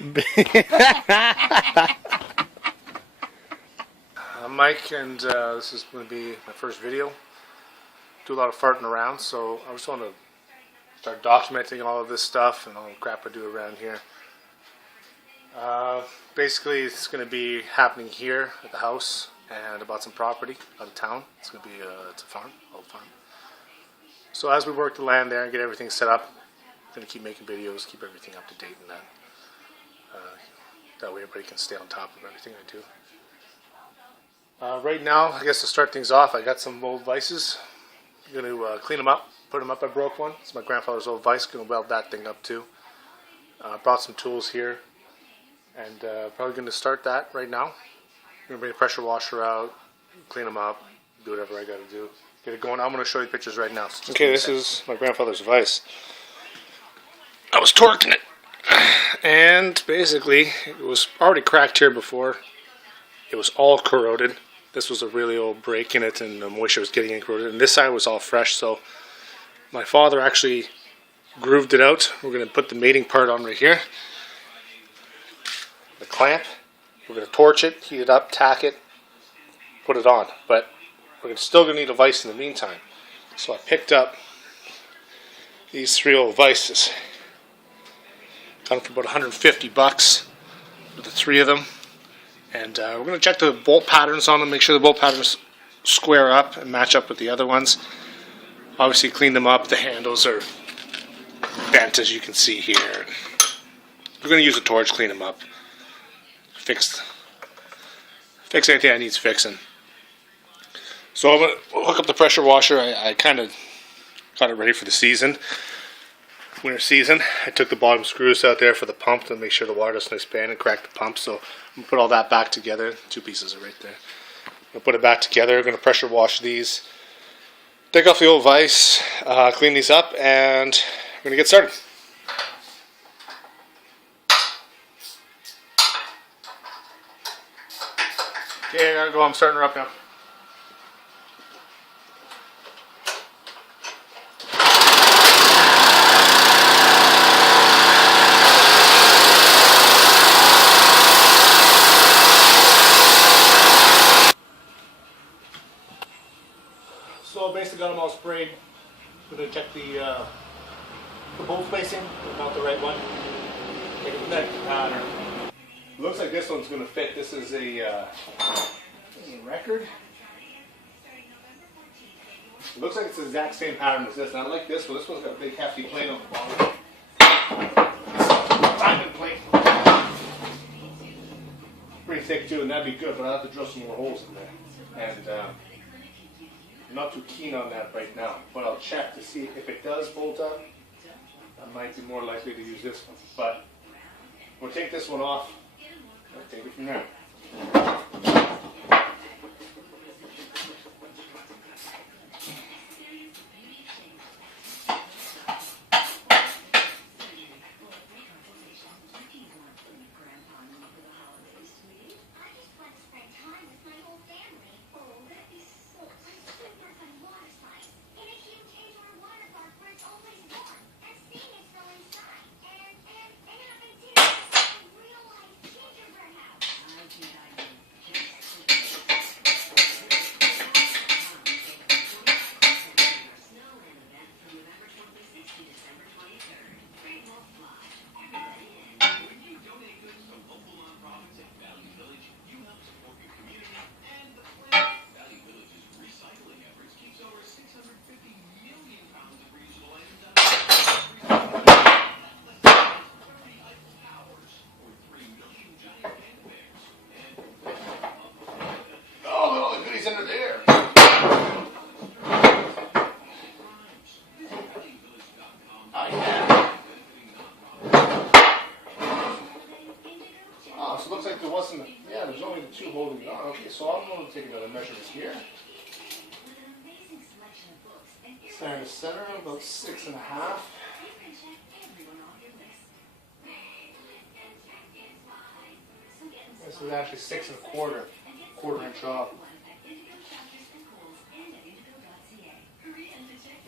I'm Mike, and this is going to be my first video. Do a lot of farting around, so I just want to start documenting all of this stuff and all the crap I do around here. Basically, it's going to be happening here at the house and about some property out of town. It's going to be it's a farm, old farm. So as we work the land there and get everything set up, I'm going to keep making videos, keep everything up to date, and that. That way everybody can stay on top of everything I do. Right now, I guess to start things off, I got some old vises. I'm going to clean them up, put them up. I broke one. It's my grandfather's old vise. Going to weld that thing up too. Brought some tools here, and probably going to start that right now. I'm going to bring a pressure washer out, clean them up, do whatever I got to do. Get it going. I'm going to show you pictures right now. So okay, this is my grandfather's vise. I was torquing it. And basically, it was already cracked here before. It was all corroded. This was a really old break in it, and the moisture was getting in corroded. And this side was all fresh, so my father actually grooved it out. We're going to put the mating part on right here. The clamp. We're going to torch it, heat it up, tack it, put it on. But we're still going to need a vise in the meantime. So I picked up these 3 old vises. Got them for about 150 bucks for the 3 of them. And we're going to check the bolt patterns on them, make sure the bolt patterns square up and match up with the other ones. Obviously clean them up. The handles are bent, as you can see here. We're going to use a torch, clean them up. Fix anything that needs fixing. So I'm going to hook up the pressure washer. I kind of got it ready for the season. Winter season. I took the bottom screws out there for the pump to make sure the water doesn't expand and crack the pump. So I'm going to put all that back together. 2 pieces are right there. I'm going to put it back together. I'm going to pressure wash these. Take off the old vise. Clean these up, and we're going to get started. Okay, I gotta go. I'm starting her up now. So basically got them all sprayed. We're going to check the bolt spacing, not the right one. Take a check the pattern. Looks like this one's going to fit. This is a record. It looks like it's the exact same pattern as this. And I like this one. This one's got a big hefty plate on the bottom. Diamond plate. Pretty thick too, and that'd be good, but I'll have to drill some more holes in there. And I'm not too keen on that right now, but I'll check to see if it does bolt up. I might be more likely to use this one, but we'll take this one off and take it from there. Under there. Oh, so it looks like there wasn't, yeah, there's only the 2 holding it on. Okay, so I'm going to take another measurement here. Center to center, about 6.5. This is actually 6 1/4. Quarter-inch off.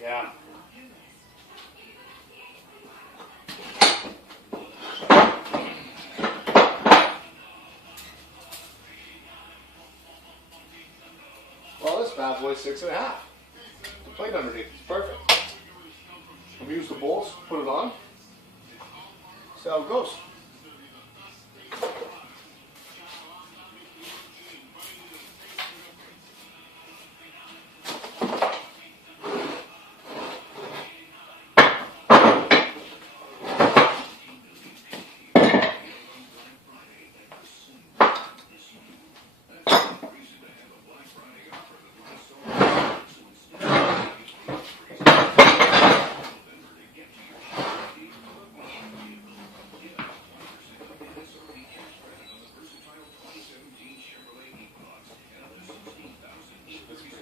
Yeah. bad boy 6.5. The plate underneath, it's perfect. I'm gonna use the bolts, put it on, see how it goes.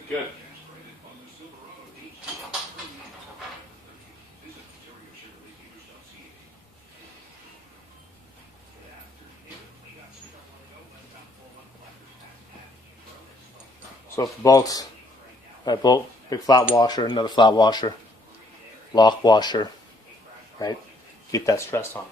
Good. So if the bolts, right, bolt, big flat washer, another flat washer, lock washer, right? Keep that stress on.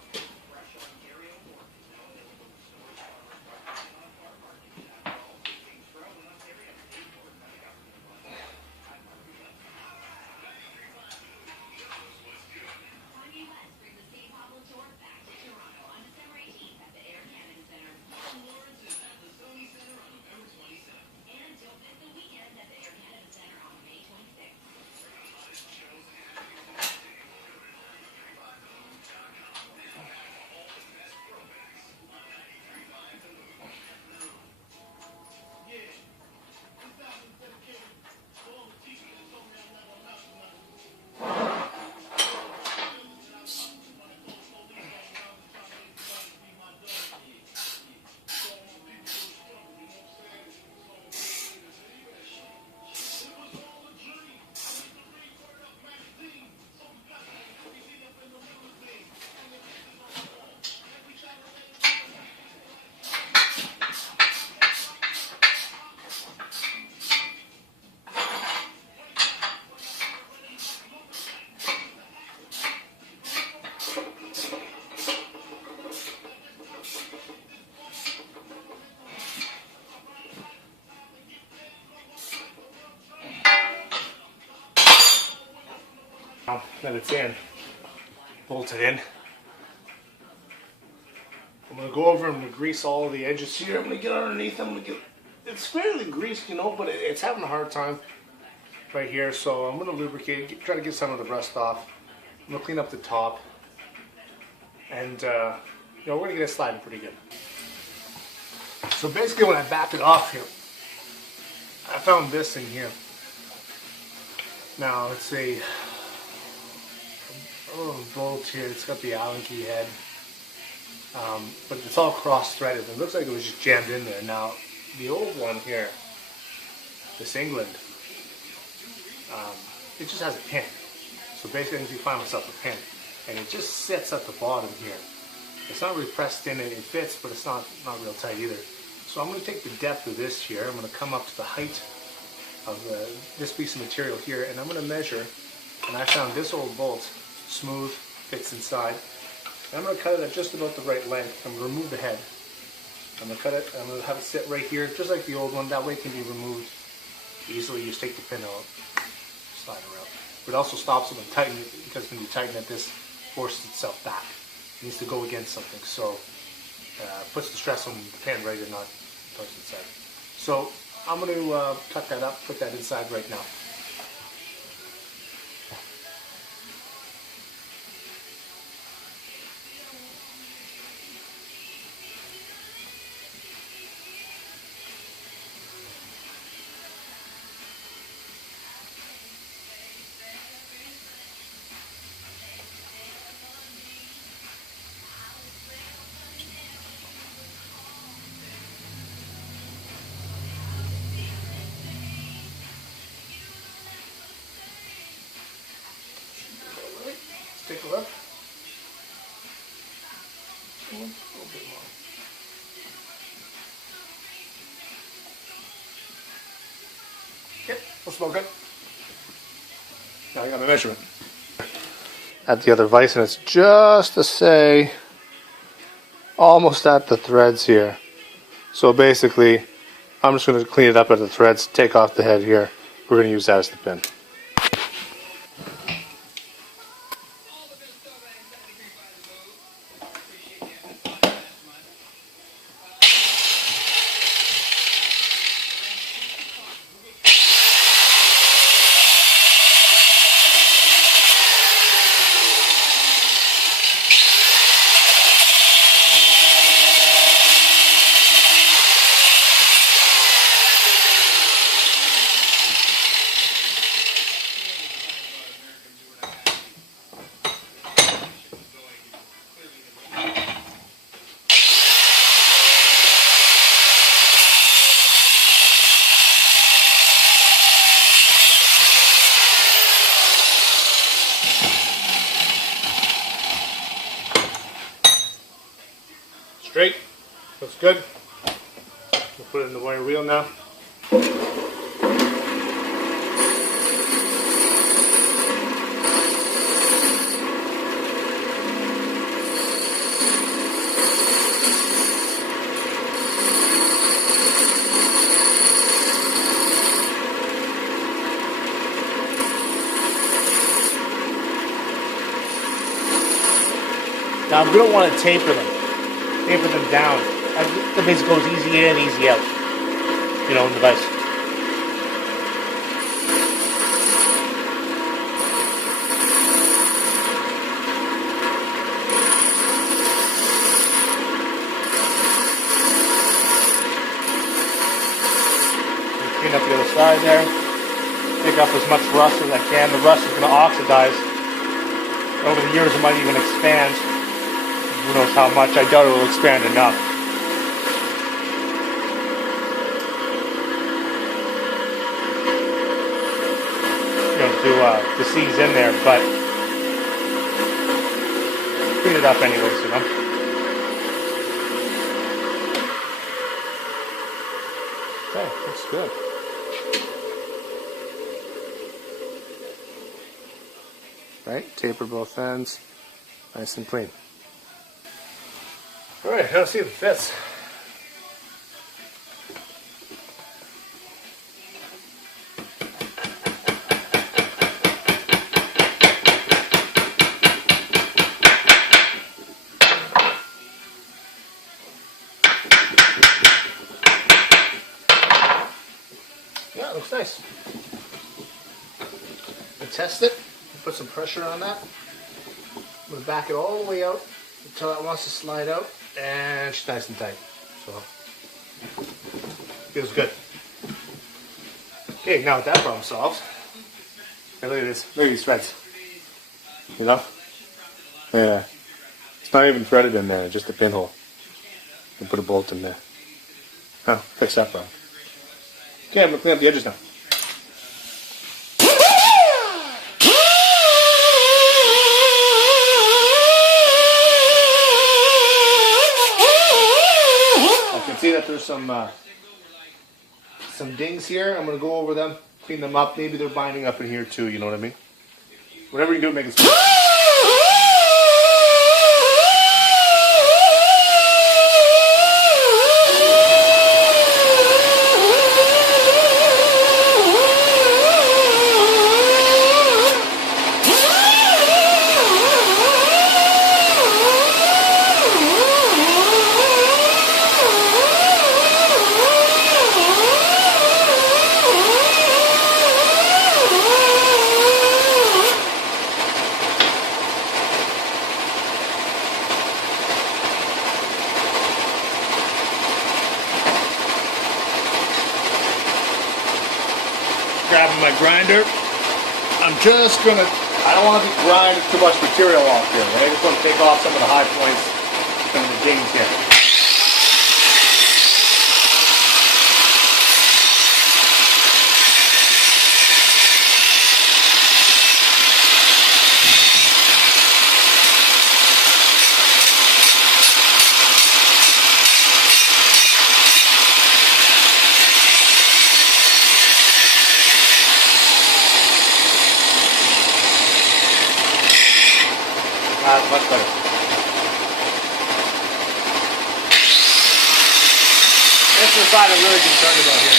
Now that it's in, bolted in, I'm going to go over and I'm going to grease all of the edges here. I'm going to get underneath. I'm going to get, it's fairly greased, you know, but it's having a hard time right here. So I'm going to lubricate, try to get some of the rust off. I'm going to clean up the top. And, you know, we're going to get it sliding pretty good. So basically when I back it off here, I found this in here. Now let's see. Oh, bolt here. It's got the Allen key head, but it's all cross-threaded. It looks like it was just jammed in there. Now, the old one here, this England, it just has a pin. So basically, I need to find myself a pin, and it just sits at the bottom here. It's not really pressed in. It fits, but it's not real tight either. So I'm going to take the depth of this here. I'm going to come up to the height of this piece of material here, and I'm going to measure. And I found this old bolt. Smooth, fits inside. And I'm going to cut it at just about the right length. I'm going to remove the head. I'm going to cut it, I'm going to have it sit right here, just like the old one. That way it can be removed easily. You just take the pin out, slide it around. But it also stops it when tighten it, because when you tighten it, this forces itself back. It needs to go against something, so puts the stress on the pin right and not towards the side. So I'm going to cut that up, put that inside right now. Take a look. A little bit more. Yep, looks about good. Now I got my measurement. At the other vise, and it's just to say almost at the threads here. So basically, I'm just going to clean it up at the threads, take off the head here. We're going to use that as the pin. Straight, looks good. We'll put it in the wire reel now. Now I'm going to want to taper them down. That basically goes easy in, easy out. You know, in the vise. Clean up the other side there. Pick up as much rust as I can. The rust is going to oxidize. Over the years it might even expand. Who knows how much? I doubt it will expand enough. You know, to seize in there, but clean it up anyways, you know. Okay, looks good. Right, taper both ends, nice and clean. All right, let's see if it fits. Yeah, it looks nice. We'll test it. Put some pressure on that. I'm going to back it all the way out until it wants to slide out, and it's nice and tight. So, feels good. Okay, now with that problem solved, hey, look at this. Look at these threads. You know? Yeah. It's not even threaded in there, just a pinhole. And put a bolt in there. Oh, fix that problem. Okay, I'm going to clean up the edges now. See that there's some dings here. I'm going to go over them, clean them up. Maybe they're binding up in here too, you know what I mean? Whatever you do, make it smooth. Grabbing my grinder. I'm just gonna, I don't want to be grinding too much material off here. Right? I just want to take off some of the high points and the dings here. Much better. the side I'm really concerned about here.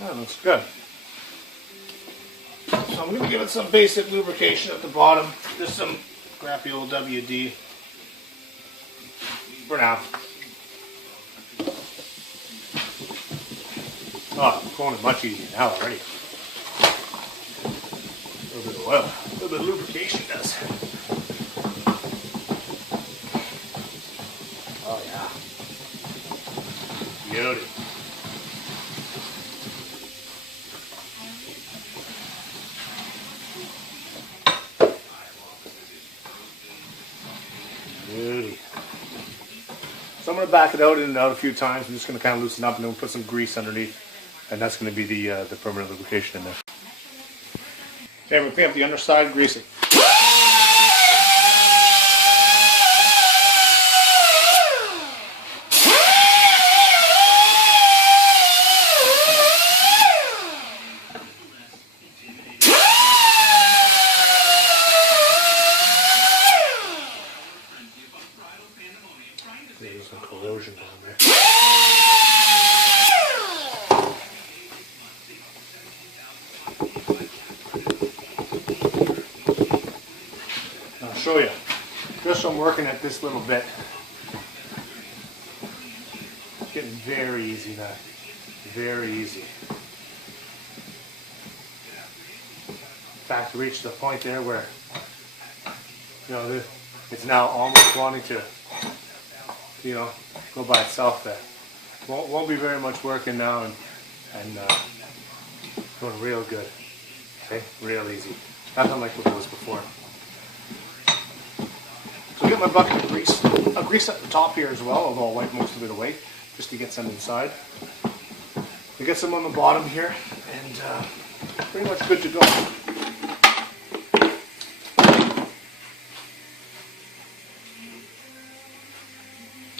That looks good. So I'm going to give it some basic lubrication at the bottom. Just some crappy old WD for now. Oh, it's going much easier now already. A little bit of oil, a little bit of lubrication does. Oh yeah. Beauty. Beauty. So I'm going to back it out in and out a few times. I'm just going to kind of loosen up and then we'll put some grease underneath. And that's going to be the permanent lubrication in there. Okay, I'm going to clean up the underside, grease it. There's some corrosion down there. I'll show you. Just so I'm working at this little bit. It's getting very easy now. Very easy. In fact, to reach the point there where, you know, it's now almost wanting to, you know, go by itself there. Won't be very much working now and going real good. Okay, real easy. Nothing like what it was before. So I get my bucket of grease. I'll grease at the top here as well, although I'll wipe most of it away just to get some inside. I get some on the bottom here and pretty much good to go.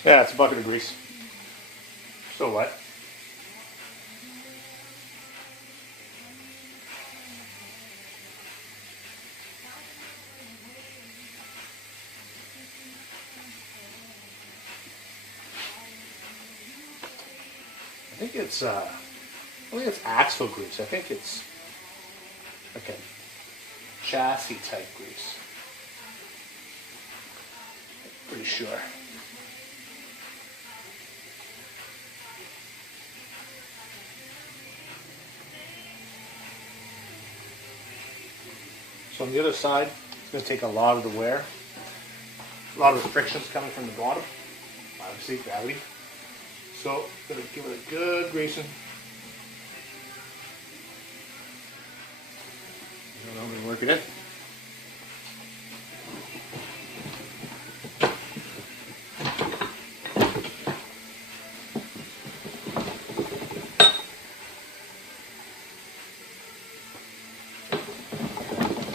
Yeah, it's a bucket of grease. Still wet. I think it's axle grease. I think it's like a chassis type grease. Pretty sure. So on the other side, it's going to take a lot of the wear. A lot of the friction's coming from the bottom. Obviously, gravity. So I'm going to give it a good greasing. And I'm going to work it in.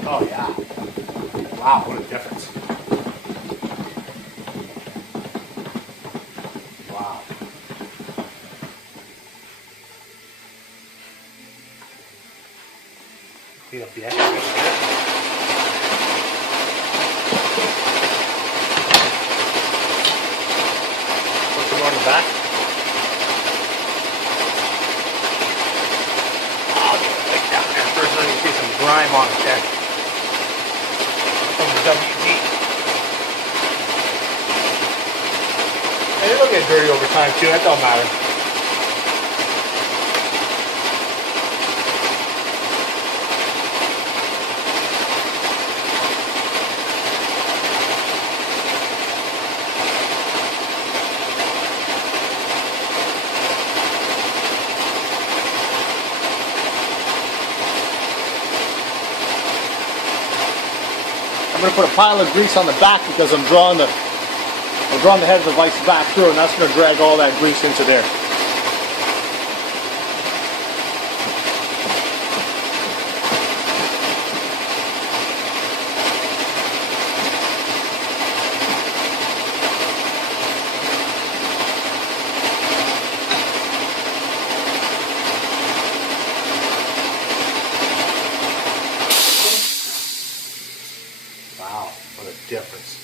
Oh yeah. Wow, what a difference. Wow. Clean up the extra. Put some more in the back. I'll get it like down there first, then you see some grime on it there. From the WD. And it'll get dirty over time too, that don't matter. I'm going to put a pile of grease on the back because I'm drawing the I'll run the head of the vise back through, and that's going to drag all that grease into there. Wow, what a difference.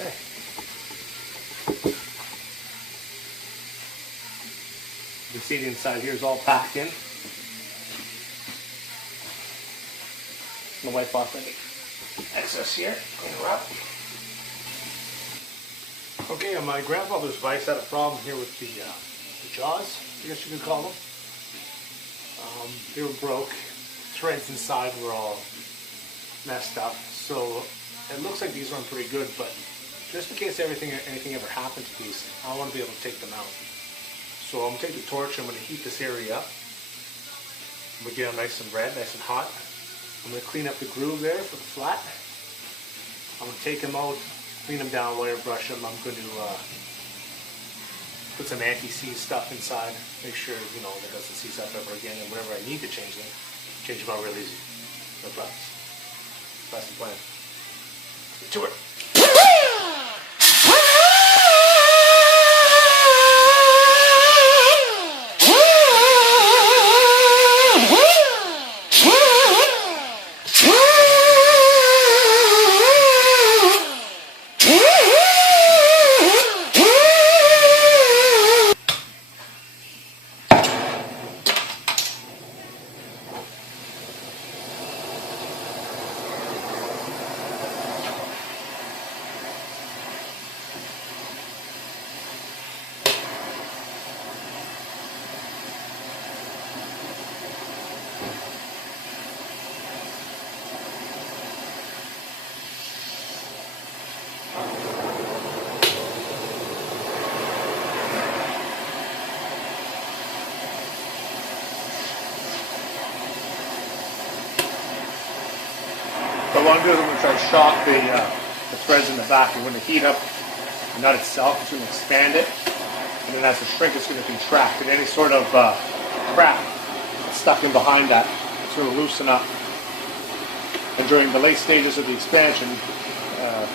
Okay. You can see the inside here is all packed in. I'm going to wipe off any excess here. Clean her up. Okay, on my grandfather's vise, I had a problem here with the jaws, I guess you could call them. They were broke. Threads inside were all messed up. So it looks like these run pretty good, but just in case anything ever happened to these, I want to be able to take them out. So I'm going to take the torch, I'm going to heat this area up. I'm going to get them nice and red, nice and hot. I'm going to clean up the groove there for the flat. I'm going to take them out, clean them down, wire brush them. I'm going to put some anti-seize stuff inside, make sure, you know, that doesn't seize up ever again, and whenever I need to change them out real easy. No problems. That's the plan. Get to it. So what I'm going to do is I'm going to try to shock the threads in the back. I'm going to heat up the nut itself. It's going to expand it. And then as the shrink, it's going to contract. And any sort of crap that's stuck in behind that, it's going to loosen up. And during the late stages of the expansion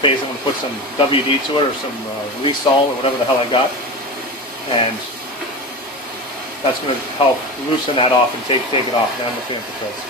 phase, I'm going to put some WD to it or some Lysol or whatever the hell I got. And that's going to help loosen that off and take it off. Now I'm looking at the threads.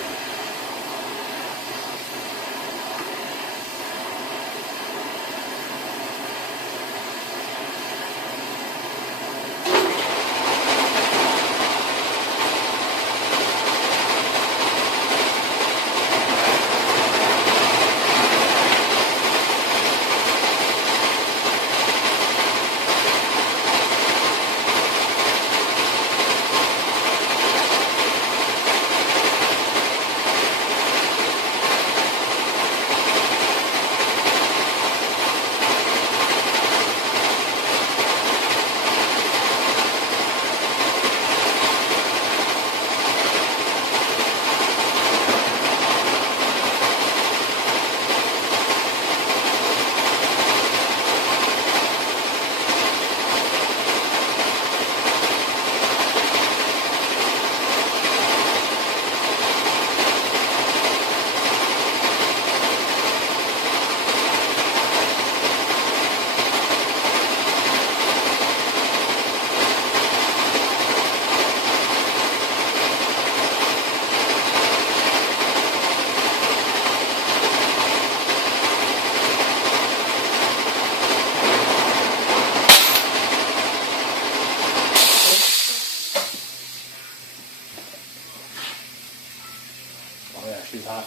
Oh yeah, she's hot.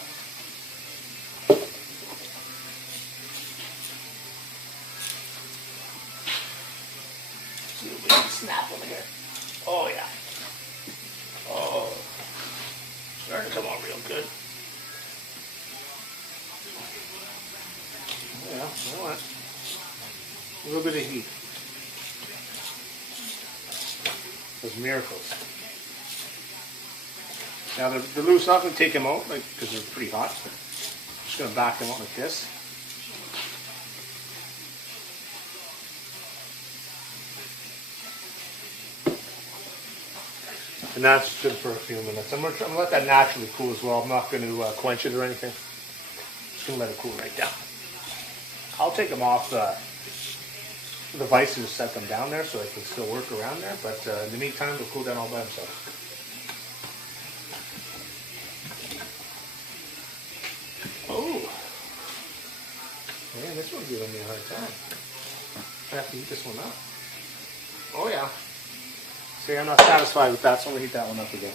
See if we can snap over here. Oh yeah. Oh, starting to come out real good. Yeah, you know what? A little bit of heat. Those miracles. Now they're loose. Not going to take them out because they're pretty hot. I'm just going to back them out like this. And that's good for a few minutes. I'm going to let that naturally cool as well. I'm not going to quench it or anything. Just going to let it cool right down. I'll take them off the vices to set them down there so I can still work around there. But in the meantime, they'll cool down all by themselves. Oh, man, this one's giving me a hard time. I have to heat this one up. Oh yeah. See, I'm not satisfied with that, so I'm gonna heat that one up again.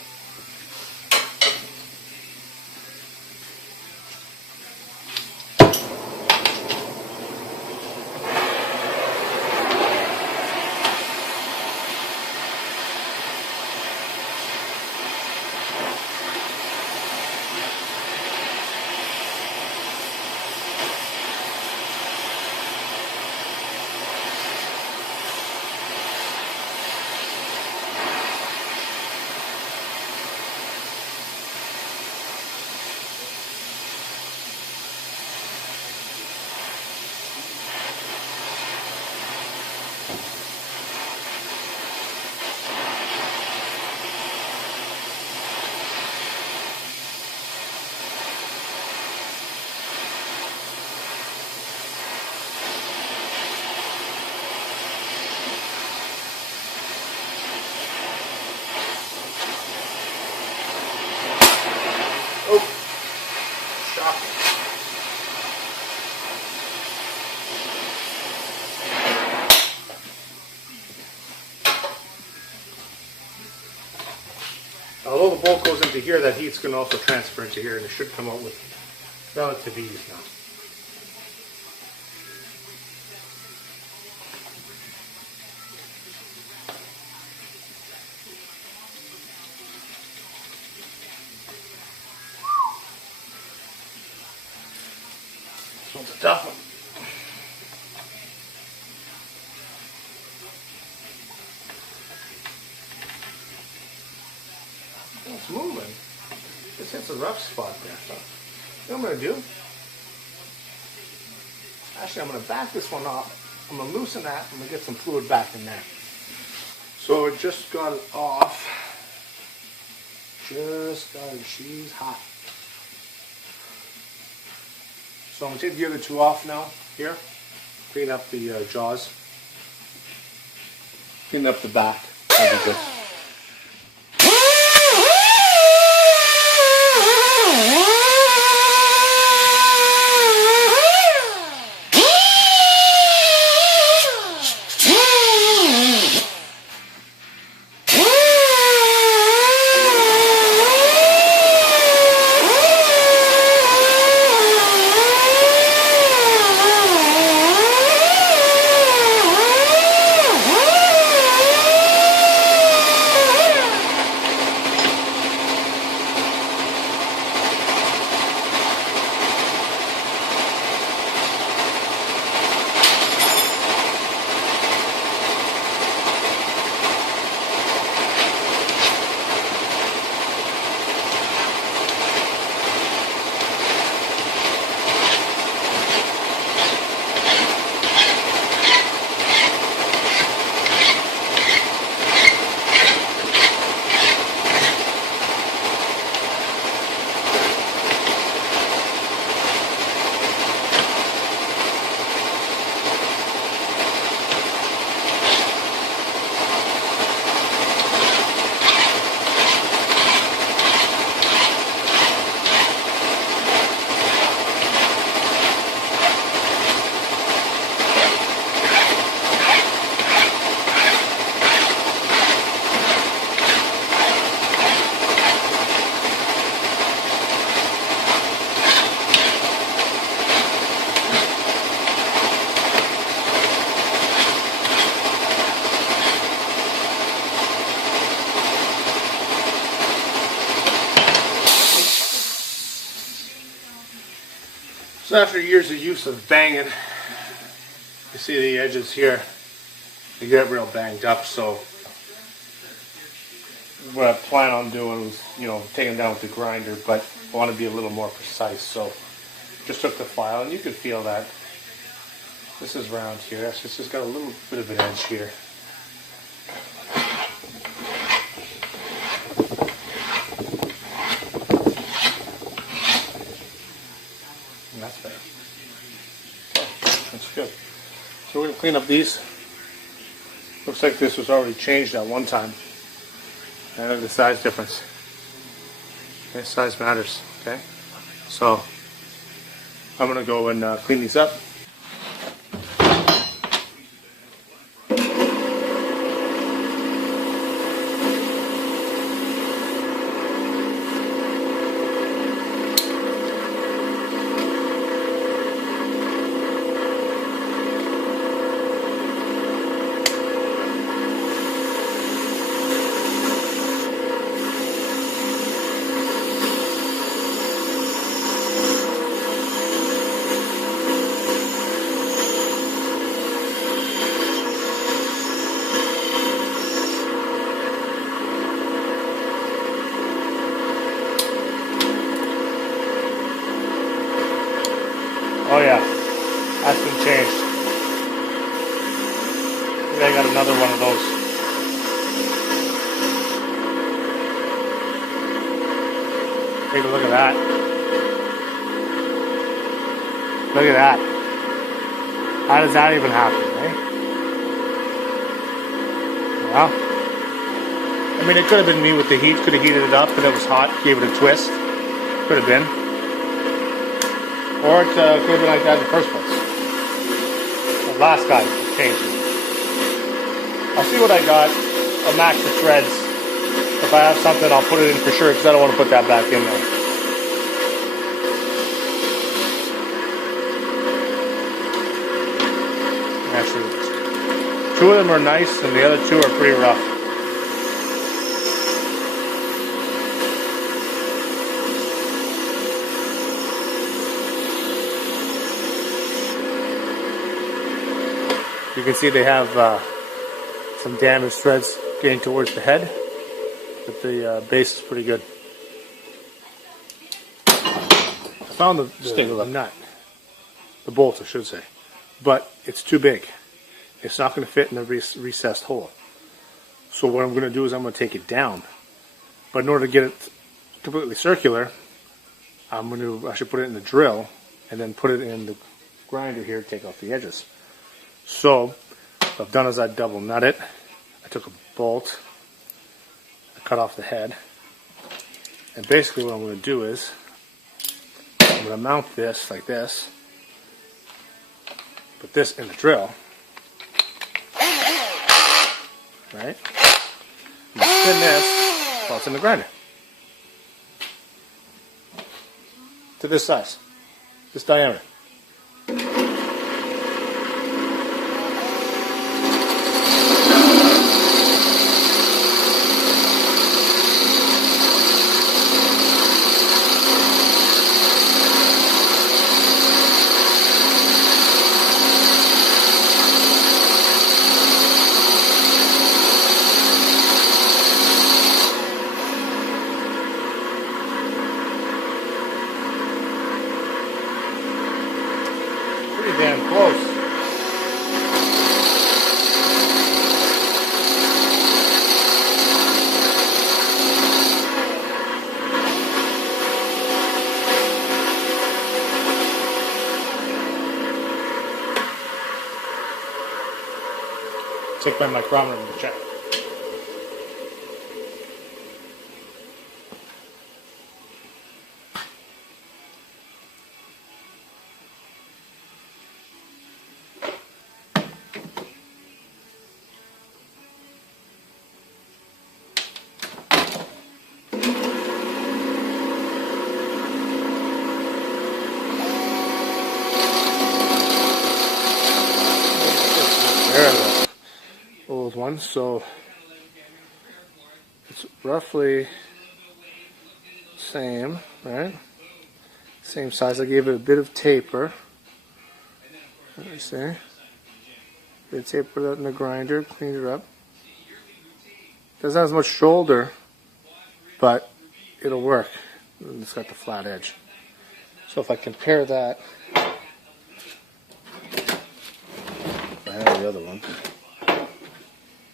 Although the bolt goes into here, that heat's going to also transfer into here, and it should come out with relative ease now. This one's a tough one. It's moving. This hits a rough spot there. So, what I'm going to do, actually I'm going to back this one off. I'm going to loosen that. I'm going to get some fluid back in there. So it just got it off. Just got it. She's hot. So I'm going to take the other two off now. Here. Clean up the jaws. Clean up the back. That'll be good. So after years of use of banging, you see the edges here, they get real banged up, so what I plan on doing was, taking them down with the grinder, but I want to be a little more precise. So just took the file, and you can feel that this is round here. It's just got a little bit of an edge here. And that's better. Oh, that's good. So we're going to clean up these. Looks like this was already changed at one time. And look at the size difference. Okay, size matters. Okay, so I'm going to go and clean these up. Oh yeah, that's been changed. Maybe I got another one of those. Take a look at that. Look at that. How does that even happen, eh? Well, I mean, it could have been me with the heat. Could have heated it up and it was hot, gave it a twist. Could have been. Or it could have been like that in the first place. The last guy changed it. I'll see what I got. I'll match the threads. If I have something, I'll put it in for sure because I don't want to put that back in there. Actually, 2 of them are nice and the other 2 are pretty rough. You can see they have some damaged threads getting towards the head, but the base is pretty good. I found the nut, the bolt I should say, but it's too big. It's not going to fit in the recessed hole. So what I'm going to do is I'm going to take it down. But in order to get it completely circular, I should put it in the drill and then put it in the grinder here to take off the edges. So what I've done is I double nut it. I took a bolt, I cut off the head, and basically what I'm going to do is I'm going to mount this like this, put this in the drill, right? And spin this while it's in the grinder to this size, this diameter. Pretty damn close. Take my micrometer to check. There are the old ones, so it's roughly same, right? Same size. I gave it a bit of taper. Let me see. Bit of taper that in the grinder, cleaned it up. Doesn't have as much shoulder but it'll work. It's got the flat edge. So if I compare that, if I have the other one,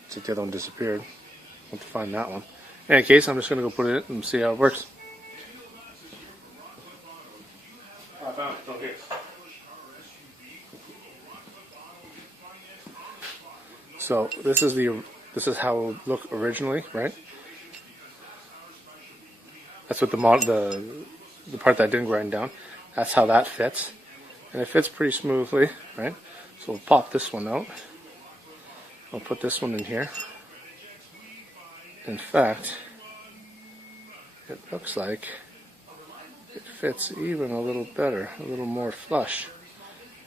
it's like the other one disappeared. I have to find that one. In any case, I'm just going to go put it in and see how it works. I found it. Okay. So this is how it would look originally, right? That's what the part that didn't grind down. That's how that fits, and it fits pretty smoothly, right? So we'll pop this one out. I'll put this one in here. In fact, it looks like it fits even a little better, a little more flush,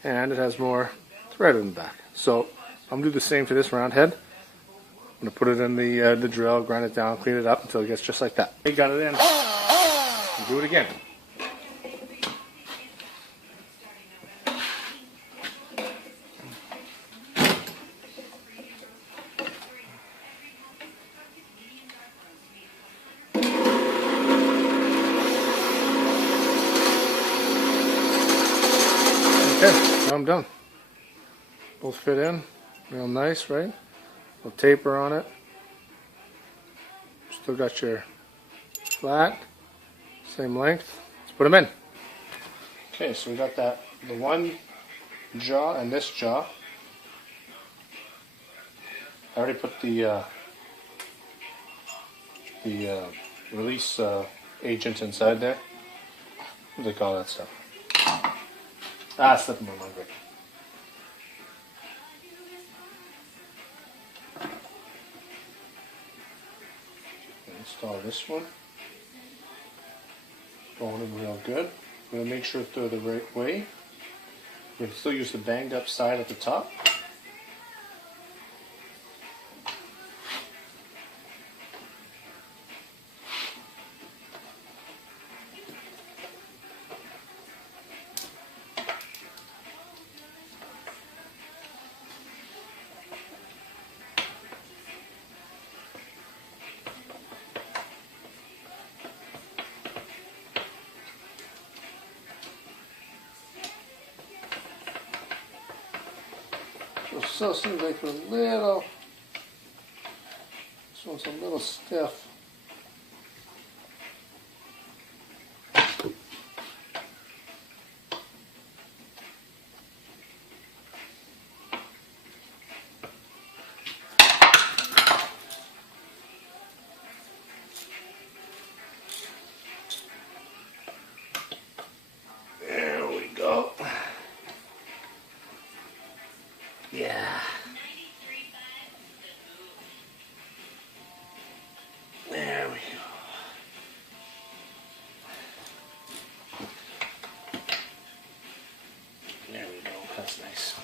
and it has more thread in the back. So I'm gonna do the same to this round head. I'm gonna put it in the drill, grind it down, clean it up until it gets just like that. We got it in. And do it again. Okay, now I'm done. Both fit in, real nice, right? Little taper on it. Still got your flat, same length. Let's put them in. Okay, so we got the one jaw and this jaw. I already put the release agent inside there. What do they call that stuff? Slipping my mind right. Install this one. Going in real good. I'm going to make sure they're the right way. We can still use the banged up side at the top. So it seems like this one's a little stiff. There we go. Yeah. There we go. There we go. That's nice.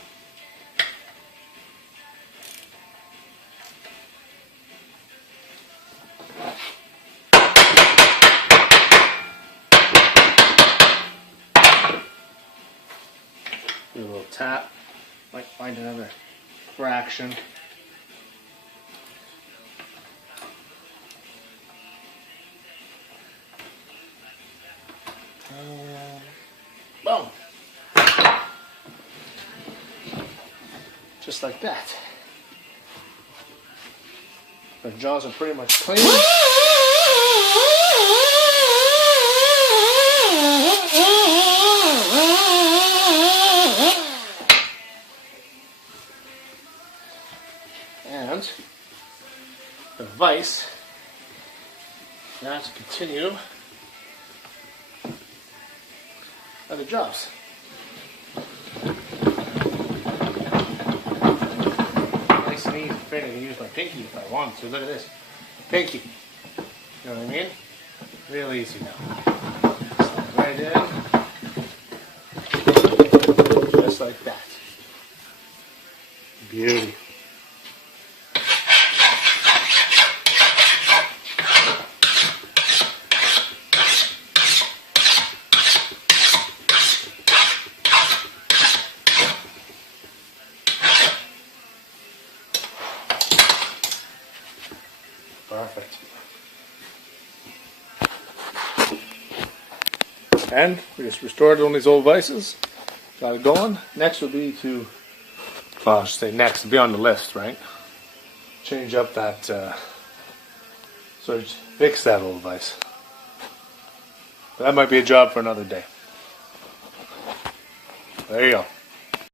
Do a little tap. Might find another fraction. Boom. Just like that. Our jaws are pretty much clean. And the vise now to continue other jobs. Nice and easy fit. I can use my pinky if I wanted to. Look at this. Pinky. You know what I mean? Real easy now. Slide right in. Just like that. Beauty. Perfect. And we just restored on these old vices. Got it going. Next will be to, well, I should say next, it'll be on the list, right? Change up that, sort of fix that old vice. But that might be a job for another day. There you go.